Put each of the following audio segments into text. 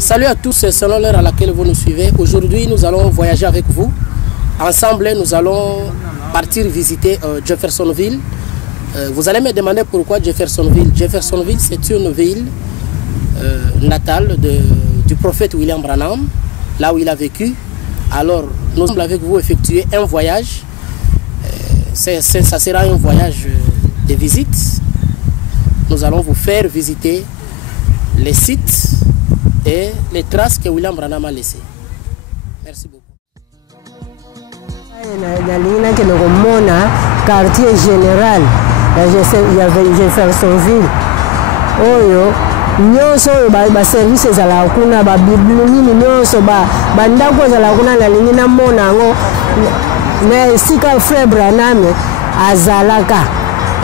Salut à tous, selon l'heure à laquelle vous nous suivez. Aujourd'hui, nous allons voyager avec vous. Ensemble, nous allons partir visiter Jeffersonville. Vous allez me demander pourquoi Jeffersonville. Jeffersonville, c'est une ville natale du prophète William Branham, là où il a vécu. Alors, nous allons avec vous effectuer un voyage. Ça sera un voyage de visite. Nous allons vous faire visiter les sites et les traces que William Branham a laissées. Merci beaucoup. Quartier général Jeffersonville. Oyo nyonso ba services ala kuna ba bible nini nyonso ba ndako ala kuna na lingi na mona ngo na sika frère Branham azalaka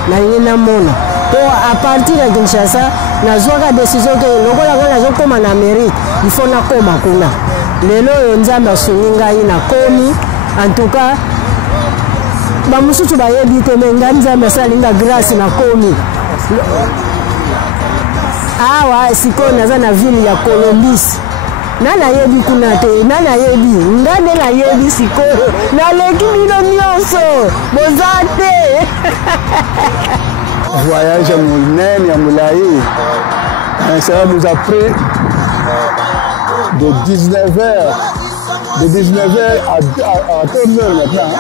na lingi na mona. To à partir de Kinshasa na zoka décision que lokola nga zo koma na mairie il faut na koma kuna lelo yo nzamba suninga ina komi en tout cas ba musutu ba yebi te menga nzamba salinga grâce na komi awa siko naza na ville ya Colombis nana yebi kuna te nana yebi ngane na yebi siko na leki bino nyonso bozate voyage à Moulin et à Moulaï. Ça nous a pris de 19h à 14h maintenant.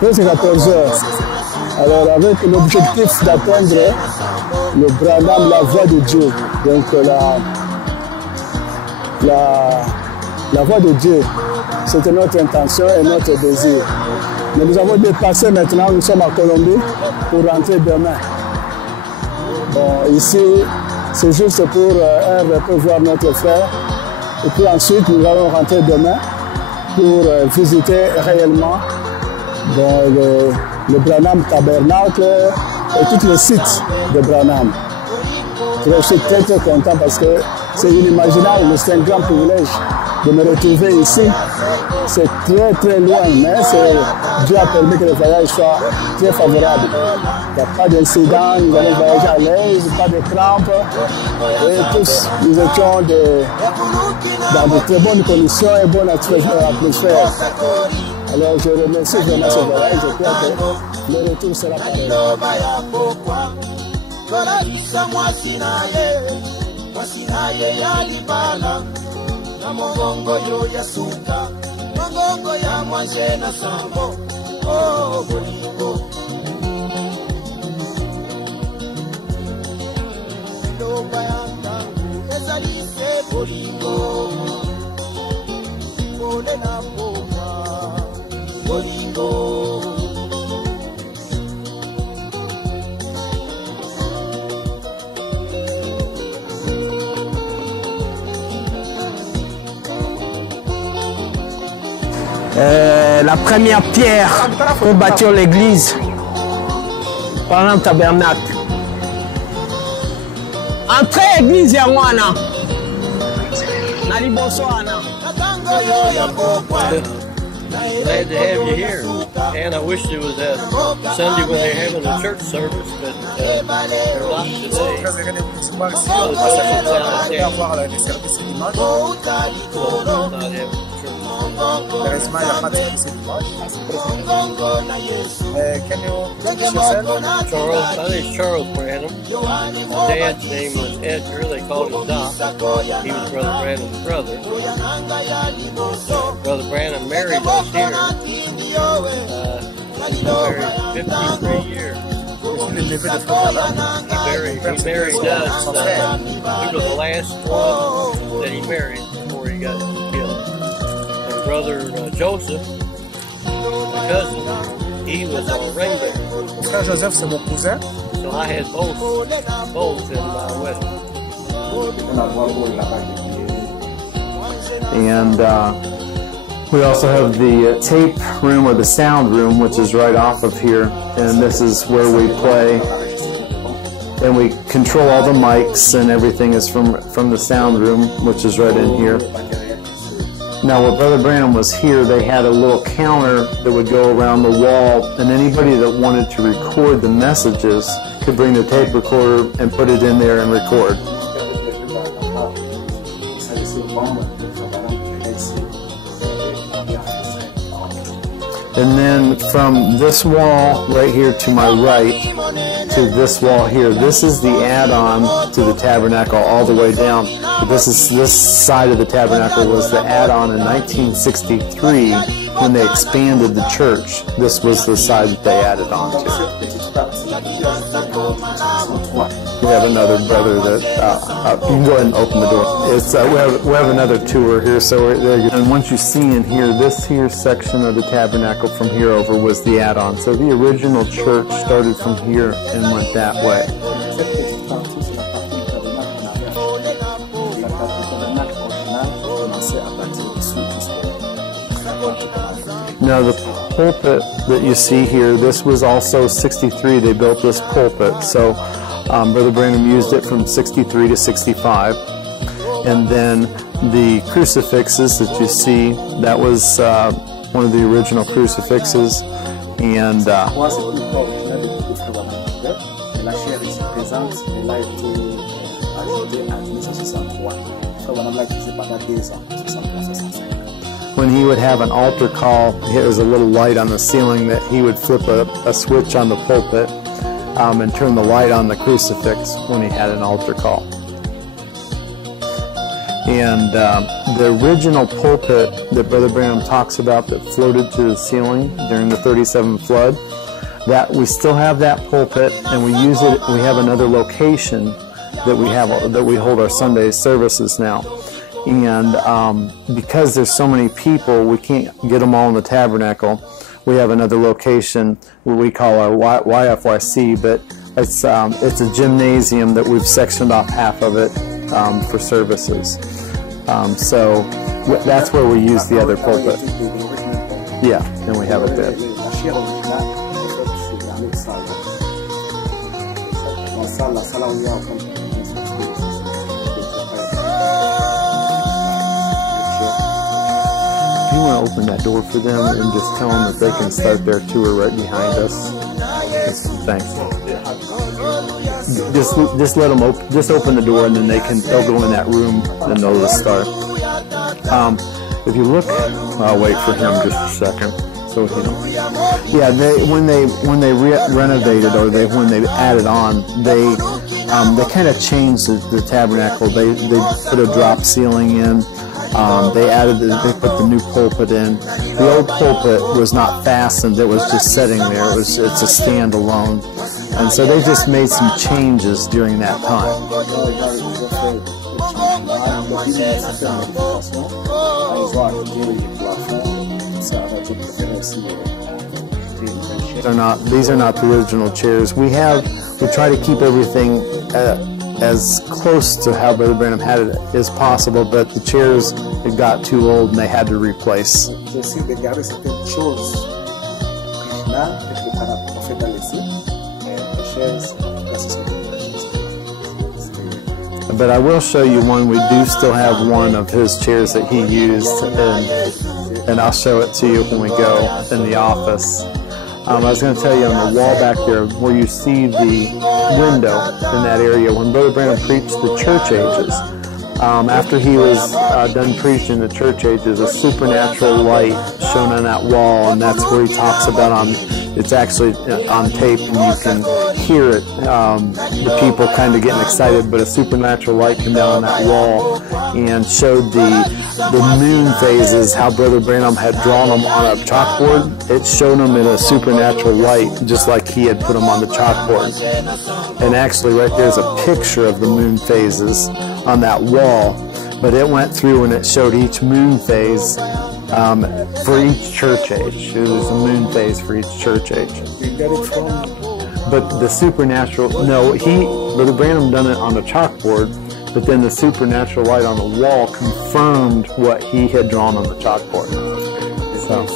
C'est 14h. Alors avec l'objectif d'atteindre le Branham, la voie de Dieu. Donc la voie de Dieu, c'était notre intention et notre désir. Mais nous avons dépassé maintenant, nous sommes à Colombie pour rentrer demain. Bon, ici, c'est juste pour un repos voir notre frère. Et puis ensuite, nous allons rentrer demain pour visiter réellement le Branham Tabernacle et tous les sites de Branham. Je suis très content parce que c'est inimaginable, c'est un grand privilège de me retrouver ici. C'est très loin, mais Dieu a permis que le voyage soit très favorable. Il n'y a pas d'incident, nous allons voyager à l'aise, pas de crampes. Et tous, nous étions dans de très bonnes conditions et bonne atmosphère. Alors je remercie vraiment ce voyage, je crois que le retour sera pareil. Na mongongo yo yasuka mongongo ya mwanze na sambo oh bolingo ndo bayanga ezalise bolingo bole na boka bolingo. La première pierre pour bâtir l'église, Branham Tabernacle. Entrée église ya mwana. Na liboso ana. Glad to have you here, and I wish it was that Sunday when they're having a church service, but they're not today. Charles, my name is Charles Branham. Dad's name was Edgar. They called him Doc. He was Brother Branham's brother. Brother Branham married us here. He married 53 years. He married us. We were the last one that he married before he got killed. And Brother Joseph, my cousin, he was our ring bearer. Frère Joseph, c'est mon cousin. So I had both in my wedding. And we also have the tape room or the sound room, which is right off of here. And this is where we play. And we control all the mics, and everything is from the sound room, which is right in here. Now, when Brother Branham was here, they had a little counter that would go around the wall, and anybody that wanted to record the messages could bring their tape recorder and put it in there and record. And then from this wall right here to my right to this wall here, this is the add-on to the tabernacle all the way down. But this side of the tabernacle was the add-on in 1963 when they expanded the church. This was the side that they added on to. We have another brother that you can go ahead and open the door. It's we have another tour here, so and once you see in here, this here section of the tabernacle from here over was the add-on. So the original church started from here and went that way. Now the pulpit that you see here, this was also 63. They built this pulpit, so Brother Branham used it from 63 to 65. And then the crucifixes that you see, that was one of the original crucifixes. And when he would have an altar call, there was a little light on the ceiling that he would flip a switch on the pulpit and turn the light on the crucifix when he had an altar call. And the original pulpit that Brother Branham talks about that floated to the ceiling during the 37 flood, that we still have that pulpit, and we use it. We have another location that we hold our Sunday services now. And because there's so many people, we can't get them all in the tabernacle. We have another location what we call our YFYC, but it's a gymnasium that we've sectioned off half of it for services. So that's where we use the other pulpit. Yeah, and we have it there. You want to open that door for them and just tell them that they can start their tour right behind us. Thanks. Just let them open the door, and then they'll go in that room and they'll just start. If you look, I'll wait for him just a second. So yeah, when they renovated or when they added on, they kind of changed the tabernacle. They put a drop ceiling in. They put the new pulpit in. The old pulpit was not fastened; it was just sitting there. It's a standalone, and so they just made some changes during that time. These are not the original chairs. We try to keep everything as close to how Brother Branham had it as possible, but the chairs had got too old and they had to replace. But I will show you one. We do still have one of his chairs that he used, and I'll show it to you when we go in the office. I was going to tell you on the wall back there where you see the window in that area, when Brother Branham preached the church ages, after he was done preaching the church ages, a supernatural light shone on that wall, and that's where he talks about it's actually on tape and you can hear it, the people kind of getting excited, but a supernatural light came down on that wall and showed the moon phases, how Brother Branham had drawn them on a chalkboard. It showed them in a supernatural light, just like he had put them on the chalkboard. And actually right there's a picture of the moon phases on that wall, but it went through and it showed each moon phase for each church age. It was a moon phase for each church age. But the supernatural, Brother Branham done it on a chalkboard, but then the supernatural light on the wall confirmed what he had drawn on the chalkboard. So.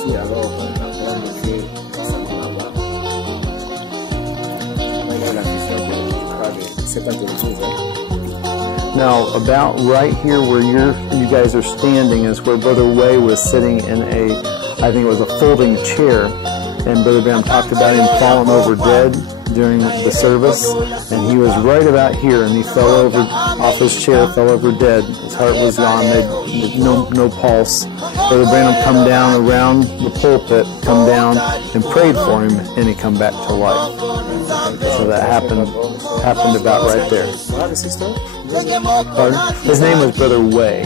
Now, about right here where you guys are standing is where Brother Way was sitting in I think it was a folding chair, and Brother Branham talked about him falling over dead. during the service, and he was right about here, and he fell over off his chair, fell over dead. His heart was gone, no pulse. Brother Branham come down around the pulpit, come down and prayed for him, and he come back to life. So that happened about right there. Pardon? His name was Brother Way.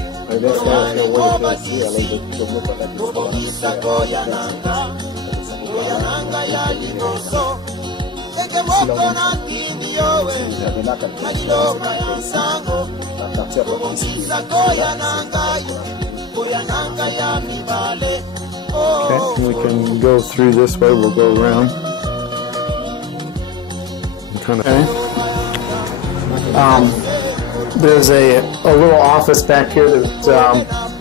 Okay, we can go through this way. We'll go around. There's a little office back here that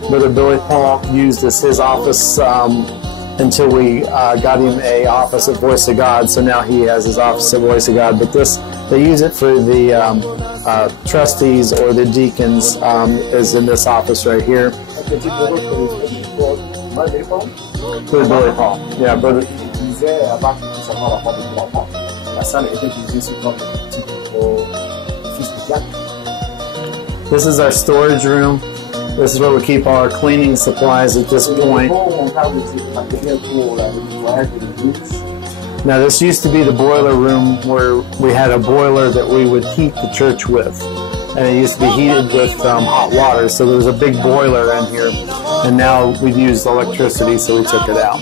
Brother Billy Paul used as his office until we got him a office at Voice of God. So now he has his office at Voice of God. But they use it for the trustees or the deacons is in this office right here. Brother Billy Paul. Yeah, brother. This is our storage room. This is where we keep all our cleaning supplies at this point. Now this used to be the boiler room where we had a boiler that we would heat the church with. And it used to be heated with hot water, so there was a big boiler in here. And now we've used electricity, so we took it out.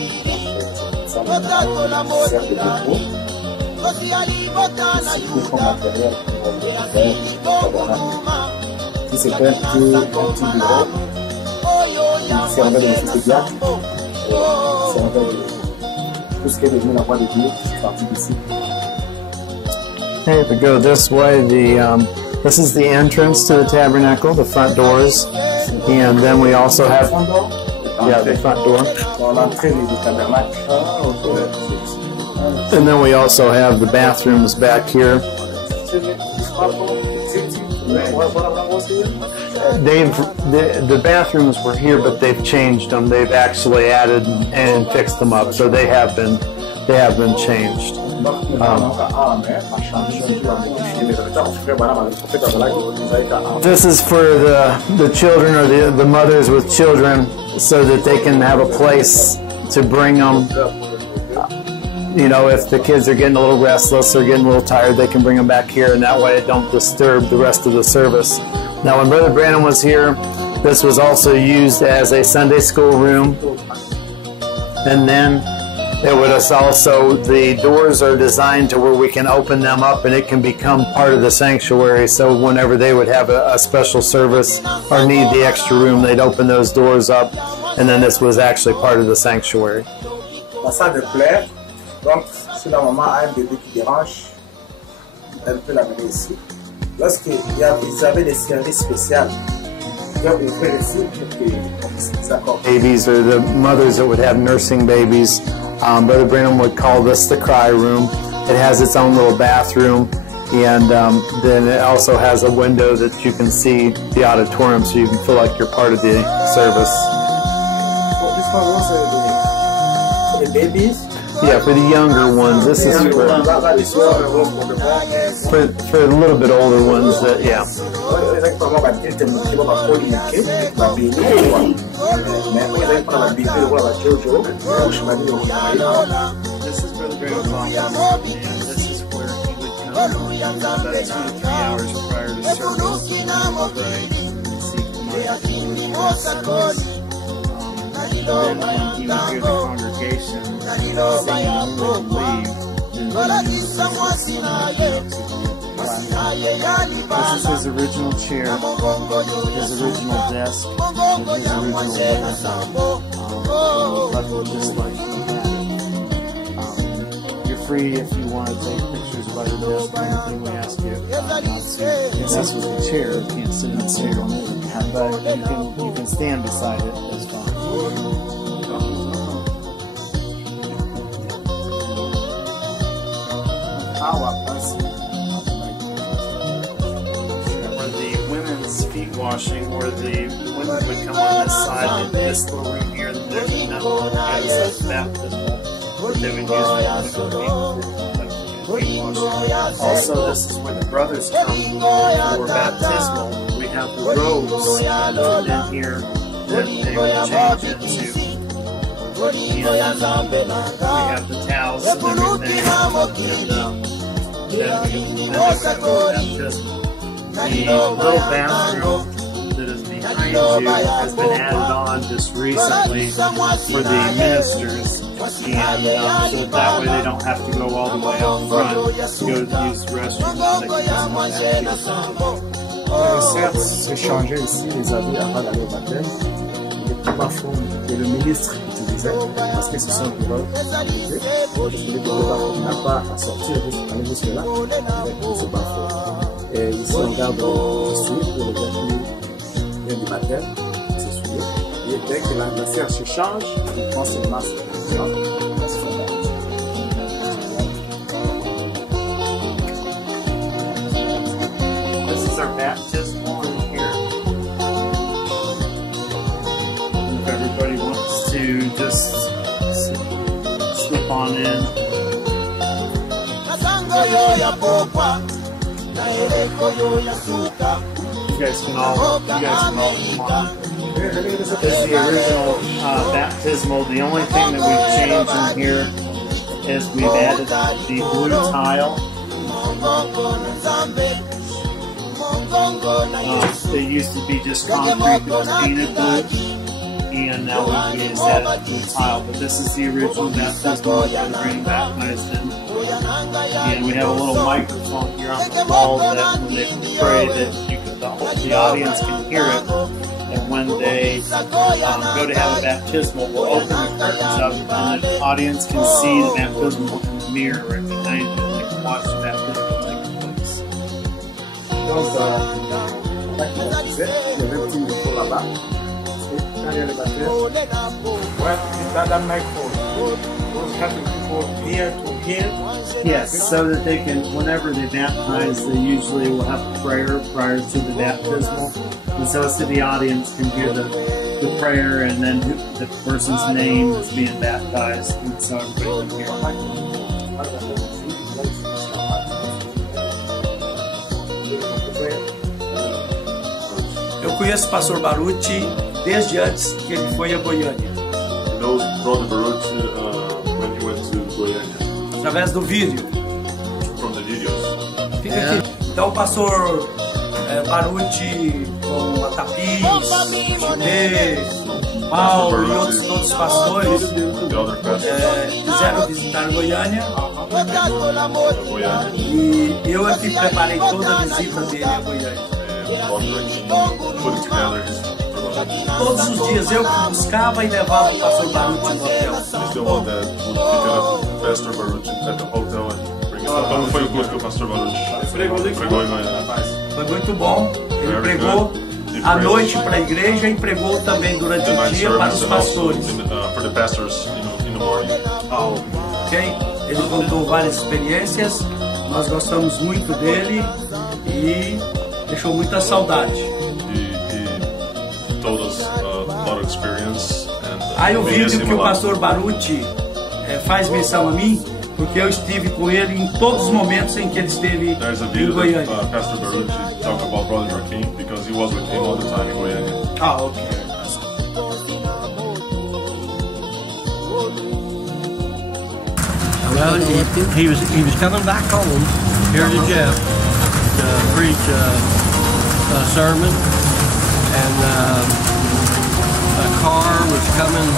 Okay, if we go this way, this is the entrance to the tabernacle, the front doors, and then we also have the front door. And then we also have the bathrooms back here. The bathrooms were here, but they've changed them. They've actually added and fixed them up, so they have been changed. This is for the children or the mothers with children, so that they can have a place to bring them. You know, if the kids are getting a little restless or getting a little tired, they can bring them back here, and that way it don't disturb the rest of the service. Now, when Brother Branham was here, this was also used as a Sunday school room. And then it would also, the doors are designed to where we can open them up and it can become part of the sanctuary. So whenever they would have a special service or need the extra room, they'd open those doors up, and then this was actually part of the sanctuary. Donc, si la maman a un bébé qui dérange, elle peut l'amener ici. Lorsqu'ils avaient des services spéciaux, ils ont fait ici pour qu'on puisse les accorder. Babies or the mothers that would have nursing babies, Brother Branham would call this the cry room. It has its own little bathroom, and then it also has a window that you can see the auditorium, so you can feel like you're part of the service. So this one was for the babies. Yeah, for the younger ones. This is for the little bit older ones. That This is Brother Branham's office, and this is where he would come about 2 to 3 hours prior to service, right, and seek the service. Then when he would hear the congregation saying only to leave, this is his original chair, his original desk, and his original lamp. Left it just like he had it. You're free if you want to take pictures by your desk or anything. We ask you not to. Yes, this was the chair. You can't sit in the chair, but you can stand beside it. That's fine. Where the women's feet washing, where the women would come on this side, and this little room here, and there's another one that is baptismal. They would use for women's feet. Also, this is when the brothers come for baptismal. We have the robes in here that they will change into. And we have the towels and everything. The little bathroom that is behind you has been added on just recently for the ministers. And so that way they don't have to go all the way out front to go to use the restroom. Certes, se changeait ici les habits avant d'aller au baptême. Les trois formes que le ministre utilisait, parce que ce sont des robes privées. Celui de l'Europe n'a pas à sortir aller jusque-là avec ce bafou. Et ici, on garde le soulier pour le vêtement du baptême, s'essuyer. Et dès que la serre se change, il prend ses masques. This is our baptismal in here. If everybody wants to just slip on in. You guys can all come on. This is the original baptismal. The only thing that we've changed in here is we've added the blue tile. It used to be just concrete that was painted blue, and now we just added blue tile. But this is the original baptismal that we're getting baptized in. And we have a little microphone here on the wall that when they pray that you can, the audience can hear it. And when they go to have a baptismal, we'll open the curtains up and the audience can see the baptismal in the mirror right behind them. They can watch the baptismal take place. Donc, là qui on disait, il y avait un petit micro là-bas. Quand il y a le baptême, that microphone, those having people here to hear. Yes, so that they can, whenever they baptize, they usually will have a prayer prior to the baptismal. And so the audience can hear the prayer and then the person's name is being baptized. And so everybody can hear. Eu conheço o pastor Baruch desde antes que ele foi a Goiânia. Knows Brother Baruch when he went to Goiânia. Através do vídeo. From the videos. Fica aqui. Então o pastor Baruch com a Tapiz, Chile, Paulo e outros todos os pastores quiseram visitar Goiânia. E eu aqui preparei toda a visita dele a Goiânia. Todos os dias eu que buscava e levava o pastor Baruch no hotel. Como foi o culto que o pastor Baruch pregou em Goiânia? Foi muito bom. Ele pregou à noite para a igreja e pregou também durante o dia para os pastores. Ok? Ele contou várias experiências. Nós gostamos muito dele e deixou muita saudade. Aí o vídeo que o pastor Baruch faz menção a mim, porque eu estive com ele em todos os momentos em que ele esteve em Goiânia. Pastor Baruch talk about Brother Joaquim because he was with him all the time in Goiânia. Ah, okay. Well, he was coming back home here to Jeff to preach a sermon, and a car was coming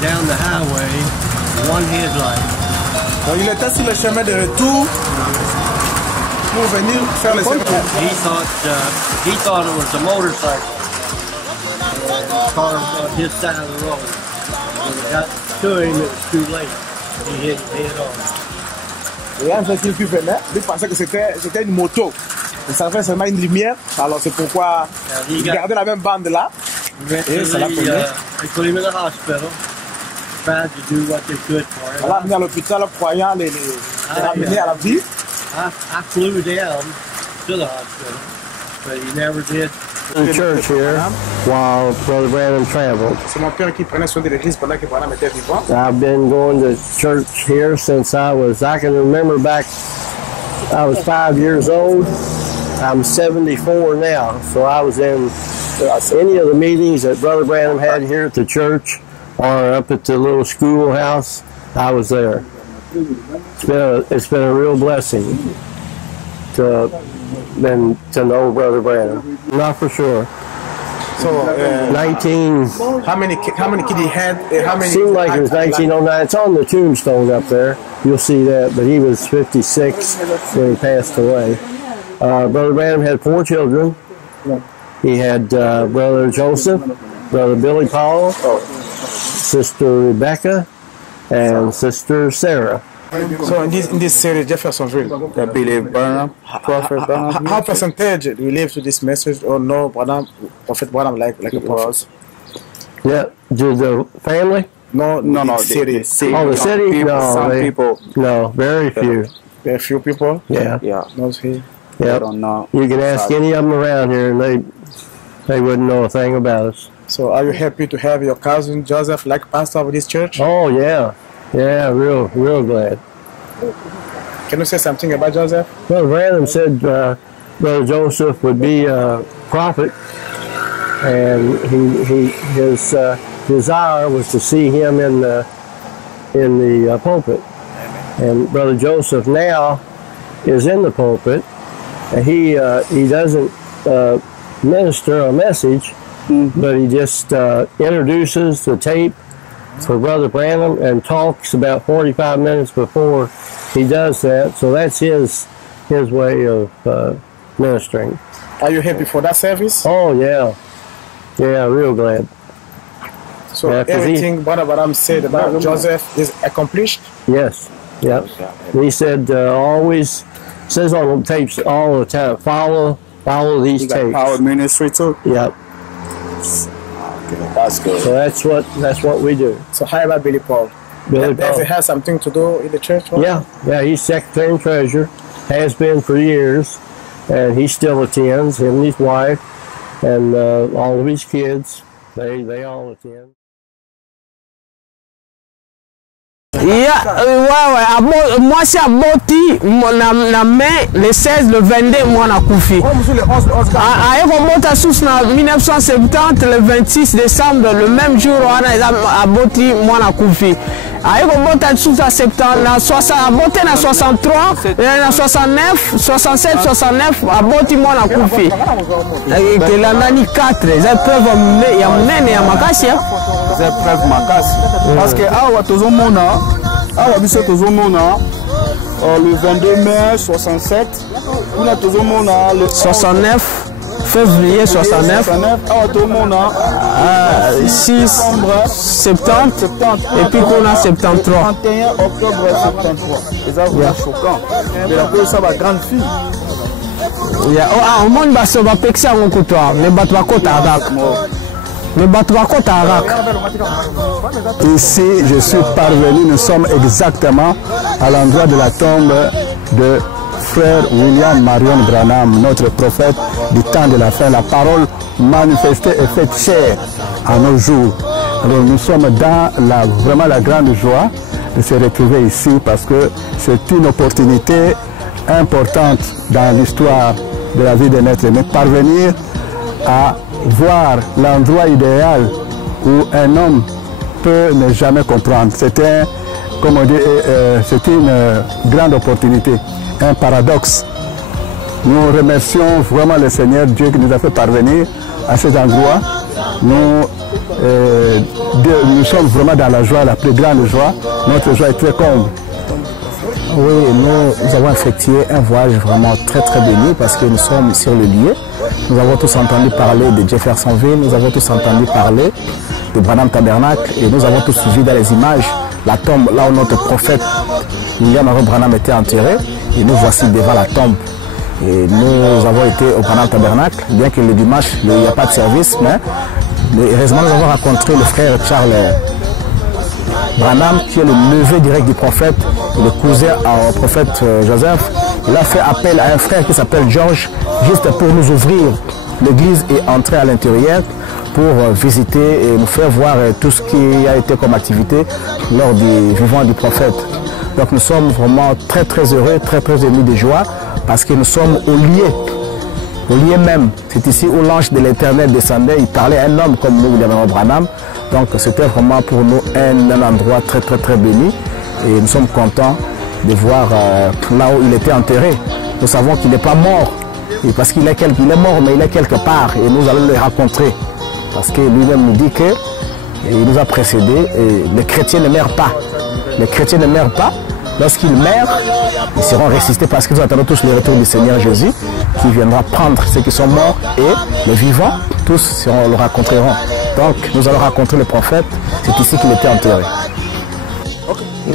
down the highway, one headlight. Donc il était sur le chemin de retour pour venir faire le service. He thought it was a motorcycle. The car on his side of the road. When it got to him, it was too late. He hit head on. Et en fait, il venait, il pensait que c'était une moto. Il servait seulement une lumière, alors c'est pourquoi il gardait la même bande là. Et ça l'a pris. They put him in the hospital. Tried to do what they could for him. On l'a amené à l'hôpital, croyant les ramener à la vie. I flew down to the hospital, but he never did the church here while Brother Branham traveled. C'est mon père qui prenait soin de l'église pendant que Branham était vivant. I've been going to church here since I can remember back, I was 5 years old. I'm 74 now, so I was in any of the meetings that Brother Branham had here at the church or up at the little schoolhouse. I was there. It's been a real blessing to know Brother Branham. Not for sure. So 19. How many kids he had? How many? Seemed like it was 1909. It's on the tombstone up there. You'll see that. But he was 56 when he passed away. Brother Branham had 4 children. He had Brother Joseph, Brother Billy Paul, Sister Rebecca, and Sister Sarah. So in this series, Jeffersonville, Billy Branham, Prophet Branham. how percentage relate to this message or no Branham, Prophet Branham like a prophet? Yeah, did the family? No, The city. Oh, the city? People, No, some people. No, very few. There are a few people. Yeah. No, here. Yep. I don't know. You can ask any of them around here, and they wouldn't know a thing about us. So are you happy to have your cousin Joseph like pastor of this church? Oh yeah, real glad. Can you say something about Joseph? Brother Branham said Brother Joseph would be a prophet, and his desire was to see him in the pulpit. And Brother Joseph now is in the pulpit. And he doesn't minister a message, but he just introduces the tape for Brother Branham and talks about 45 minutes before he does that. So that's his way of ministering. Are you happy for that service? Oh yeah, real glad. So everything Brother Branham said about Joseph is accomplished? Yes, yep. He said always, says on the tapes all the time, follow these tapes. Power ministry too. Yep. Okay, that's good. So that's what we do. So how about Billy Paul? Does it have something to do in the church? Yeah, he's secretary and treasurer, has been for years, and he still attends, him and his wife, and all of his kids, they all attend. Moi c'est à Boti, na mai, le 16, le 22, moi na Koufi. A remonte sous na 1970, le 26 décembre, le même jour, à Boti, moi na Koufi. A remonte sous à septembre, na 63, na 69, 67, 69, à Boti, moi na Koufi. Et la nani 4, les épreuves, il y a mène, il y a makasi. Les épreuves makasi. Parce que awa tozomona, awa biso tozomona le 22 mai 67, on a tozomona le 69 février 69, awa tozomona 6 70 et puis qu'on a 73. 31 octobre 73. C'est vraiment choquant. Mais la police a une grande fille. Au monde va pexer en coutoir, mais battre la côte à Rak. Ici, je suis parvenu, nous sommes exactement à l'endroit de la tombe de frère William Marion Branham, notre prophète du temps de la fin. La parole manifestée et faite chair à nos jours. Alors nous sommes dans vraiment la grande joie de se retrouver ici parce que c'est une opportunité importante dans l'histoire de la vie de notre aimé. Parvenir à voir l'endroit idéal où un homme peut ne jamais comprendre. C'était, comme on dit, c'était une grande opportunité, un paradoxe. Nous remercions vraiment le Seigneur Dieu qui nous a fait parvenir à cet endroit. Nous sommes vraiment dans la joie, la plus grande joie. Notre joie est très comble. Oui, nous avons effectué un voyage vraiment très béni parce que nous sommes sur le lieu. Nous avons tous entendu parler de Jeffersonville, nous avons tous entendu parler de Branham Tabernacle et nous avons tous vu dans les images la tombe là où notre prophète William Marion Branham était enterré et nous voici devant la tombe. Et nous avons été au Branham Tabernacle, bien que le dimanche il n'y a pas de service, mais heureusement nous avons rencontré le frère Charles Branham qui est le neveu direct du prophète et le cousin au prophète Joseph. Il a fait appel à un frère qui s'appelle George juste pour nous ouvrir l'Église est entrée à l'intérieur pour visiter et nous faire voir tout ce qui a été comme activité lors du vivant du prophète. Donc nous sommes vraiment très très heureux, très très émus de joie parce que nous sommes au lieu même. C'est ici où l'ange de l'Éternel descendait, il parlait à un homme comme nous, William Branham. Donc c'était vraiment pour nous un endroit très très très béni et nous sommes contents de voir là où il était enterré. Nous savons qu'il n'est pas mort, et parce qu'il est mort mais il est quelque part et nous allons le rencontrer. Parce que lui-même nous dit qu'il nous a précédés et les chrétiens ne meurent pas. Les chrétiens ne meurent pas. Lorsqu'ils meurent, ils seront ressuscités parce que nous attendons tous le retour du Seigneur Jésus qui viendra prendre ceux qui sont morts et les vivants, tous le rencontreront. Donc nous allons rencontrer le prophète, c'est ici qu'il était enterré.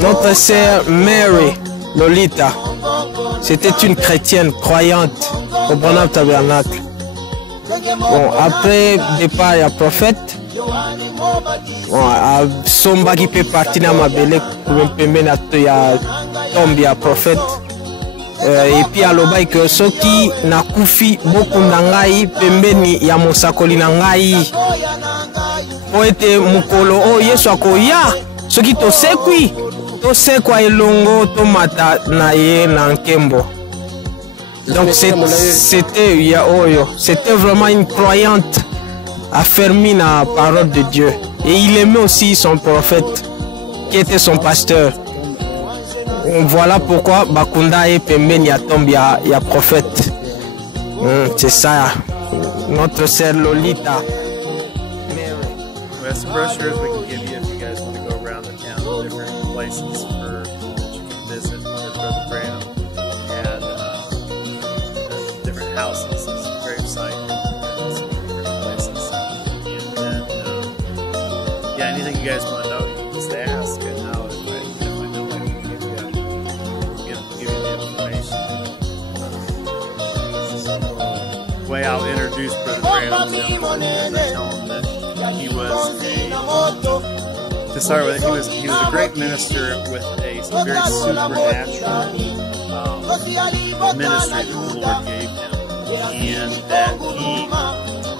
Notre sœur Mary Lolita, c'était une chrétienne croyante au Branham Tabernacle. Bon, après départ, il y a prophète. Bon, Somba qui peut partir dans ma belle, il y a tombé à prophète. Et puis à l'obaï que ceux qui n'a koufi beaucoup n'angai pembeni ya mosakoli n'angai. Poete mukolo o yesu akoya. Ceux qui to sekui elongo tomata na ye na nkembo. Donc c'était vraiment une croyante affermie dans la parole de Dieu. Et il aimait aussi son prophète qui était son pasteur. Voilà pourquoi Bakunda et Pemben Yatombe ya prophète. C'est ça, notre sœur Lolita. We have some brochures we can give you if you guys want to go around the town, different places that you can visit with Brother Branham, and different houses and some grave sites and some different places. And yeah, anything you guys want to know, you can just ask, and I'll definitely know I can give you the information. The way I'll introduce Brother Branham to them is tell them that he was to start with, he was a great minister with a very supernatural ministry that the Lord gave him, and that he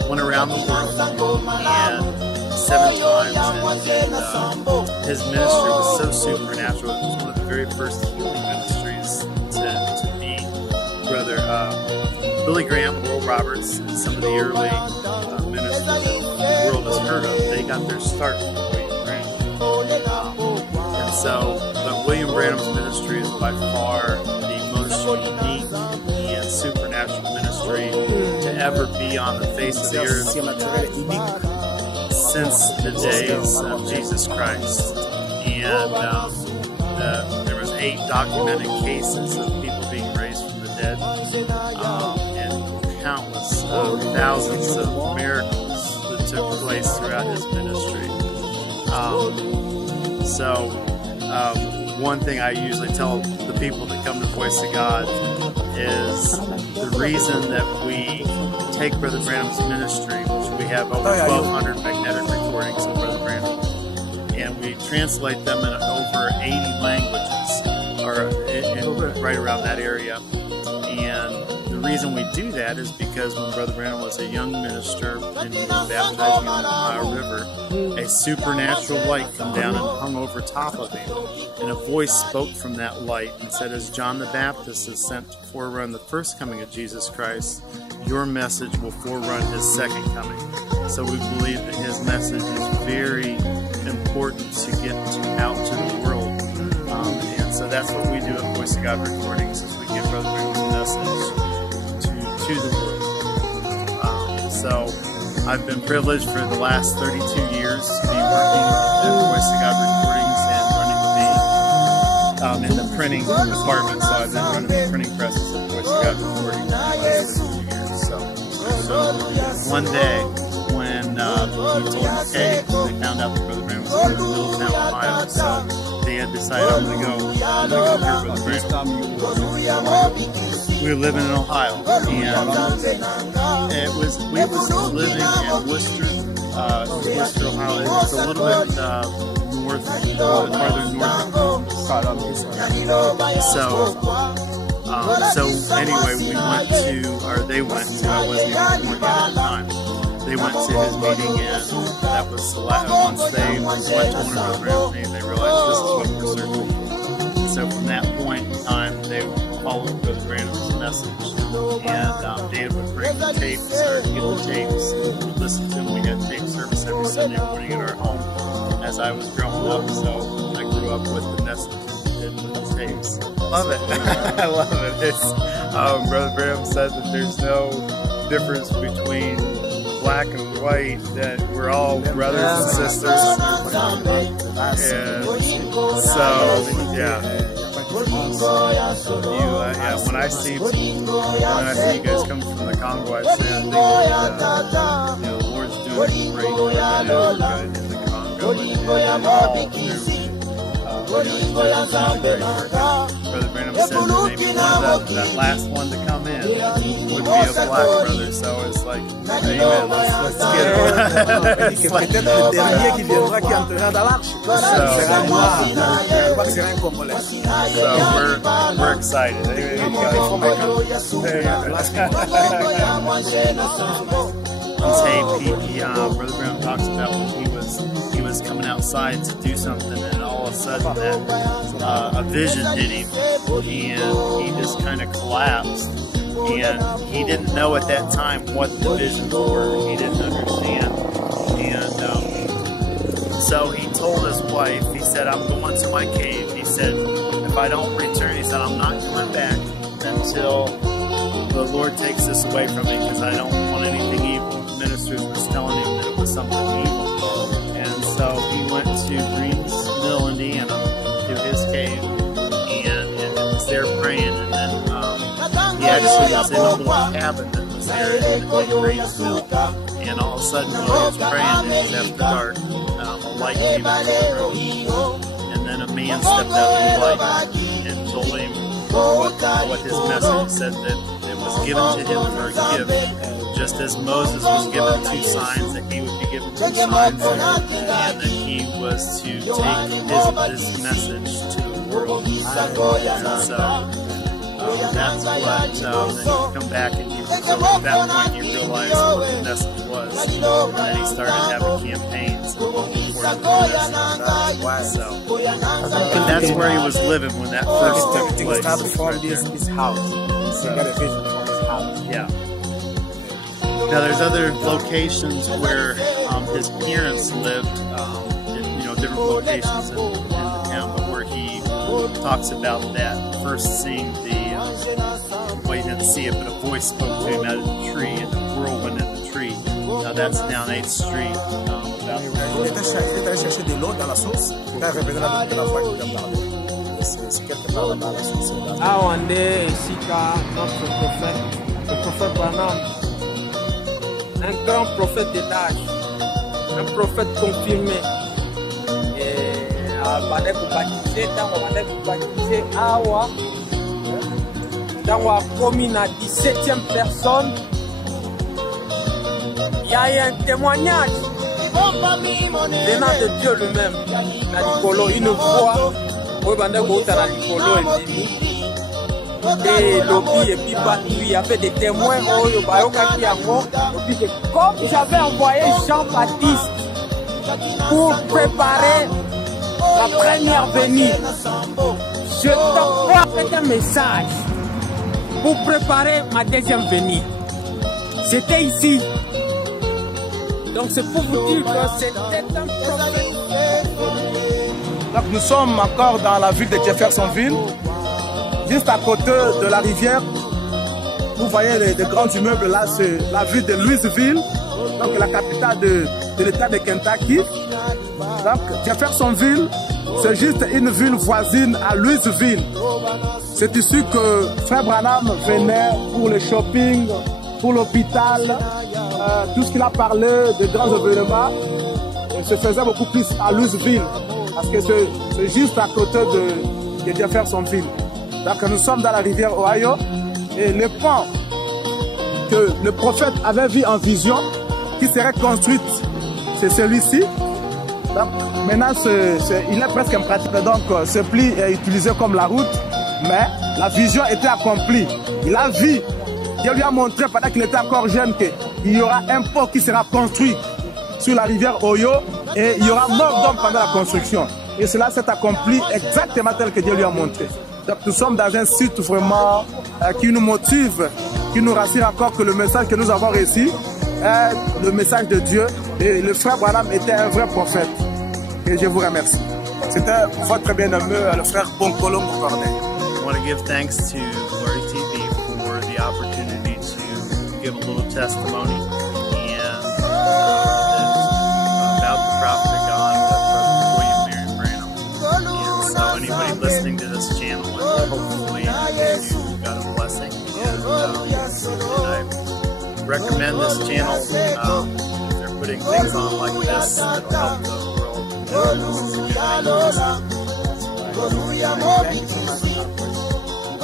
went around the world and 7 times, and his ministry was so supernatural. It was one of the very first healing ministries to be. Brother Billy Graham, Oral Roberts, and some of the early ministers that the world has heard of, they got their start from William Branham. And so, but William Branham's ministry is by far the most unique and supernatural ministry to ever be on the face of the earth since the days of Jesus Christ. And there was 8 documented cases of people being raised from the dead, and countless thousands of miracles that took place throughout his ministry. One thing I usually tell the people that come to Voice of God is the reason that we take Brother Branham's ministry, which we have over 1,200 magnetic recordings of Brother Branham, and we translate them in over 80 languages, or right around that area. And the reason we do that is because when Brother Branham was a young minister and he was baptizing on the Ohio River, a supernatural light came down and hung over top of him. And a voice spoke from that light and said, as John the Baptist is sent to forerun the first coming of Jesus Christ, your message will forerun his second coming. So we believe that his message is very important to get out to the world. And so that's what we do at Voice of God Recordings, is we give Brother Branham's message to the world. So I've been privileged for the last 32 years to be working at Voice of God Recordings and running in the printing department. So I've been running the printing presses at Voice of God Recordings for the last 32 years. So one day when we told them, okay, they found out that Brother Branham was going to Middletown, Ohio, so they had decided I'm going to go hear Brother Branham. We were living in Ohio, and we was living in Worcester, Ohio. It was a little bit farther north. So anyway, we went to, they went to. I wasn't even born yet at the time. They went to his meeting, and that was the last. Once they went to one of Brother Branham's meetings, they realized this is what we're searching for. So from that point in time, they followed Brother Branham's message. And Dad would bring the tapes, or get the tapes, and listen to them. We had tape service every Sunday morning at our home as I was growing up. So I grew up with the message and with the tapes. Love it. I love it. It's Brother Branham said that there's no difference between black and white, that we're all brothers and sisters. And so, yeah. When I see you guys come from the Congo, I say I think that the Lord's doing great good in the Congo, and all through. Brother Branham said that maybe that last one to come in would be a black brother, so it's like, amen, let's get it. So we're excited. Brother Branham talks about when he was coming outside to do something, and all of a sudden that a vision hit him, and he just kind of collapsed, and he didn't know at that time what the visions were. He didn't understand, and so he told his wife, he said, I'm going to my cave. He said, if I don't return, he said, I'm not coming back until the Lord takes this away from me, because I don't want anything evil. The ministers was telling him that it was something evil. And so he went to Greens Mill, Indiana, to his cave, and was there praying. And then he actually was in a little cabin that was there in Greens Mill. And all of a sudden, while he was praying, it was after dark, a light came into the room. And then a man stepped out of the light and told him what his message said, that it was given to him for a gift, just as Moses was given 2 signs, that he would be given 2 signs, and that he was to take his message to the world. And so that's what, then you come back, and at that point you realize what the message was, and then he started having campaigns and forward the message. So that's where he was living when that first took place. Right his house. So, got a vision from his house. Yeah. Now there's other locations where his parents lived, in different locations in the town, but where he talks about that first seeing well, he didn't see it, but a voice spoke to him out of the tree, and the whirlwind in the tree. That's down 8th Street. Il était chercher de l'eau dans la source. Quand il revenait la voix qui vient parler. C'est quelque part dans la source. Awande Sika, notre prophète Branham, un grand prophète de l'âge, un prophète confirmé. Et dans la commune à 17e personne, il y a eu un témoignage venant de Dieu lui-même. La Nicolo, une fois, et lobby et puis il y avait des témoins comme j'avais envoyé Jean-Baptiste pour préparer la première venue, je t'envoie avec un message pour préparer ma deuxième venue. C'était ici. Donc c'est pour vous dire que c'était un prophète. Donc nous sommes encore dans la ville de Jeffersonville, juste à côté de la rivière. Vous voyez les grands immeubles là, c'est la ville de Louisville, donc la capitale de l'état de Kentucky. Donc Jeffersonville, c'est juste une ville voisine à Louisville. C'est ici que Frère Branham venait pour le shopping, pour l'hôpital, tout ce qu'il a parlé de grands événements. Se faisait beaucoup plus à Louisville, parce que c'est juste à côté de Jeffersonville. Donc nous sommes dans la rivière Ohio, et le pont que le prophète avait vu en vision, qui serait construite, c'est celui-ci. Donc maintenant, il est presque impratique, donc ce pli est utilisé comme la route, mais la vision était accomplie. Il a vu Dieu lui a montré pendant qu'il était encore jeune qu'il y aura un pont qui sera construit sur la rivière Oyo et il y aura mort d'homme pendant la construction. Et cela s'est accompli exactement tel que Dieu lui a montré. Donc nous sommes dans un site vraiment qui nous motive, qui nous rassure encore que le message que nous avons reçu est le message de Dieu. Et le frère Branham était un vrai prophète. Et je vous remercie. C'était votre bien-aimé, le frère Bonkolo Corneille. I want to give thanks to Glory TV for the opportunity to give a little testimony and about the prophet of God, Brother William Marion Branham. And so anybody listening to this channel, hopefully you got a blessing. And I recommend this channel. They're putting things on like this that will help the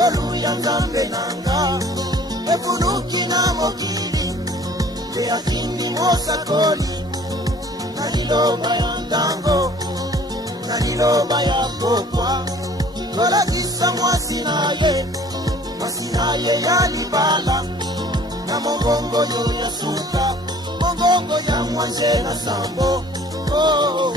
Hallelujah, Zambe nanga, efunuki na mokili, ya kingi mosa koli, na niloba ya ndango, na niloba ya pokwa, kola kisa mwasinaye ya libala, na mongongo yo ya suka, mongongo ya mwanje na sambo, oh,